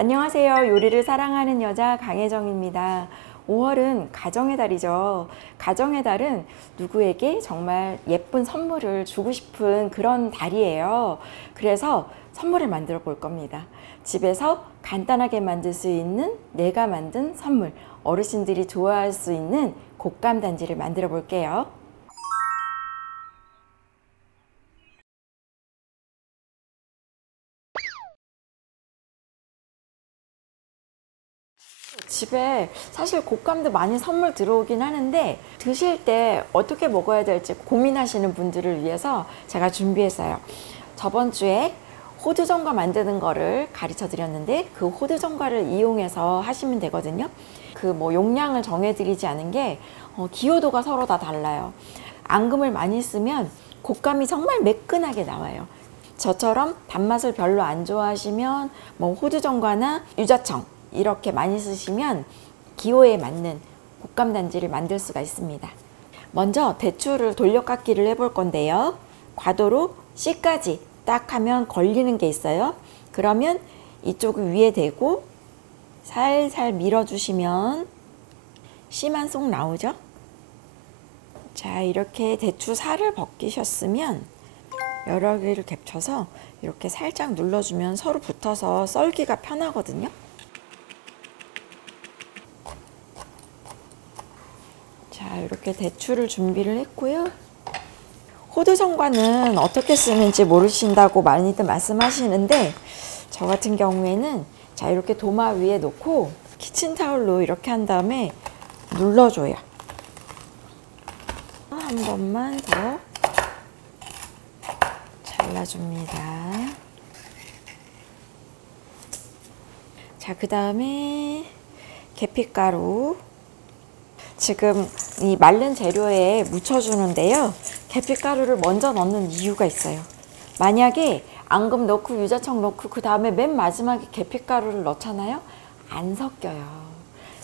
안녕하세요. 요리를 사랑하는 여자 강혜정입니다. 5월은 가정의 달이죠. 가정의 달은 누구에게 정말 예쁜 선물을 주고 싶은 그런 달이에요. 그래서 선물을 만들어 볼 겁니다. 집에서 간단하게 만들 수 있는 내가 만든 선물, 어르신들이 좋아할 수 있는 곶감 단지를 만들어 볼게요. 집에 사실 곶감도 많이 선물 들어오긴 하는데 드실 때 어떻게 먹어야 될지 고민하시는 분들을 위해서 제가 준비했어요. 저번 주에 호두전과 만드는 거를 가르쳐 드렸는데 그 호두전과를 이용해서 하시면 되거든요. 그 용량을 정해 드리지 않은 게 기호도가 서로 다 달라요. 앙금을 많이 쓰면 곶감이 정말 매끈하게 나와요. 저처럼 단맛을 별로 안 좋아하시면 호두전과나 유자청 이렇게 많이 쓰시면 기호에 맞는 곶감 단지를 만들 수가 있습니다. 먼저 대추를 돌려깎기를 해볼 건데요. 과도로 C까지 딱 하면 걸리는 게 있어요. 그러면 이쪽을 위에 대고 살살 밀어주시면 C만 쏙 나오죠. 자, 이렇게 대추 살을 벗기셨으면 여러 개를 겹쳐서 이렇게 살짝 눌러주면 서로 붙어서 썰기가 편하거든요. 자, 이렇게 대추를 준비를 했고요. 호두전과는 어떻게 쓰는지 모르신다고 많이들 말씀하시는데 저 같은 경우에는 자, 이렇게 도마 위에 놓고 키친타올로 이렇게 한 다음에 눌러줘요. 한 번만 더 잘라줍니다. 자, 그 다음에 계피가루 지금 이 마른 재료에 묻혀주는데요. 계피가루를 먼저 넣는 이유가 있어요. 만약에 앙금 넣고 유자청 넣고 그 다음에 맨 마지막에 계피가루를 넣잖아요. 안 섞여요.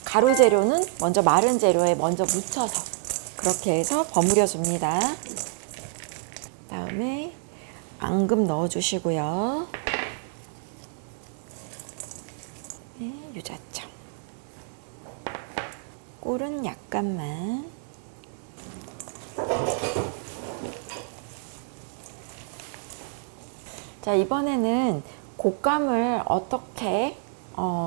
가루 재료는 먼저 마른 재료에 먼저 묻혀서 그렇게 해서 버무려 줍니다. 다음에 앙금 넣어주시고요. 네, 유자청. 꿀은 약간만. 자, 이번에는 곶감을 어떻게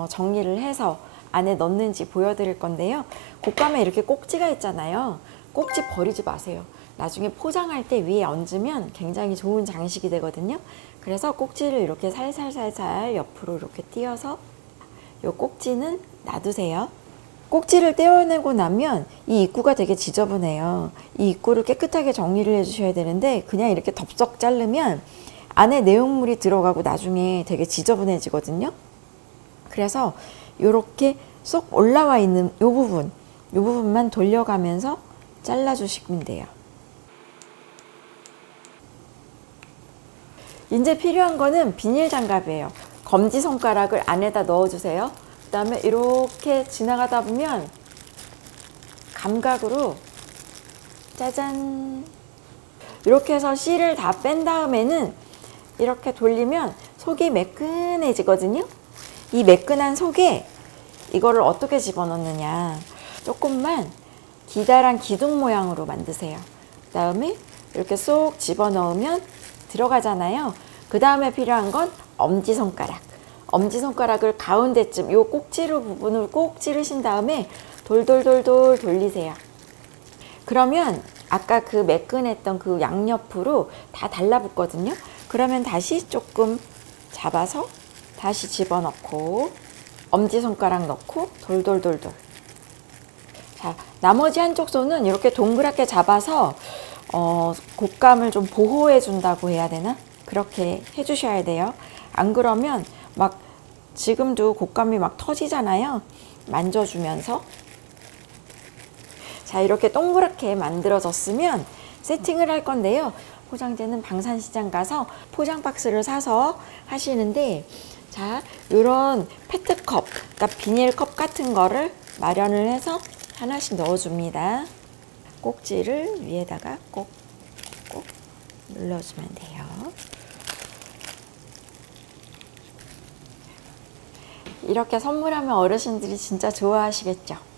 정리를 해서 안에 넣는지 보여드릴 건데요. 곶감에 이렇게 꼭지가 있잖아요. 꼭지 버리지 마세요. 나중에 포장할 때 위에 얹으면 굉장히 좋은 장식이 되거든요. 그래서 꼭지를 이렇게 살살살살 옆으로 이렇게 띄어서 이 꼭지는 놔두세요. 꼭지를 떼어내고 나면 이 입구가 되게 지저분해요. 이 입구를 깨끗하게 정리를 해주셔야 되는데 그냥 이렇게 덥석 자르면 안에 내용물이 들어가고 나중에 되게 지저분해지거든요. 그래서 이렇게 쏙 올라와 있는 이 부분만 돌려가면서 잘라주시면 돼요. 이제 필요한 거는 비닐 장갑이에요. 검지손가락을 안에다 넣어주세요. 그 다음에 이렇게 지나가다 보면 감각으로 짜잔 이렇게 해서 씨를 다 뺀 다음에는 이렇게 돌리면 속이 매끈해지거든요. 이 매끈한 속에 이거를 어떻게 집어넣느냐, 조금만 기다란 기둥 모양으로 만드세요. 그 다음에 이렇게 쏙 집어넣으면 들어가잖아요. 그 다음에 필요한 건 엄지손가락. 엄지손가락을 가운데쯤 요 꼭지로 부분을 꼭 찌르신 다음에 돌돌돌돌 돌리세요. 그러면 아까 그 매끈했던 그 양옆으로 다 달라붙거든요. 그러면 다시 조금 잡아서 다시 집어넣고 엄지손가락 넣고 돌돌돌돌. 자, 나머지 한쪽 손은 이렇게 동그랗게 잡아서 곶감을 좀 보호해 준다고 해야 되나? 그렇게 해주셔야 돼요. 안 그러면 막 지금도 곶감이 막 터지잖아요. 만져주면서. 자, 이렇게 동그랗게 만들어졌으면 세팅을 할 건데요. 포장재는 방산시장 가서 포장 박스를 사서 하시는데, 자, 이런 페트컵, 그러니까 비닐컵 같은 거를 마련을 해서 하나씩 넣어줍니다. 꼭지를 위에다가 꼭 눌러주면 돼요. 이렇게 선물하면 어르신들이 진짜 좋아하시겠죠.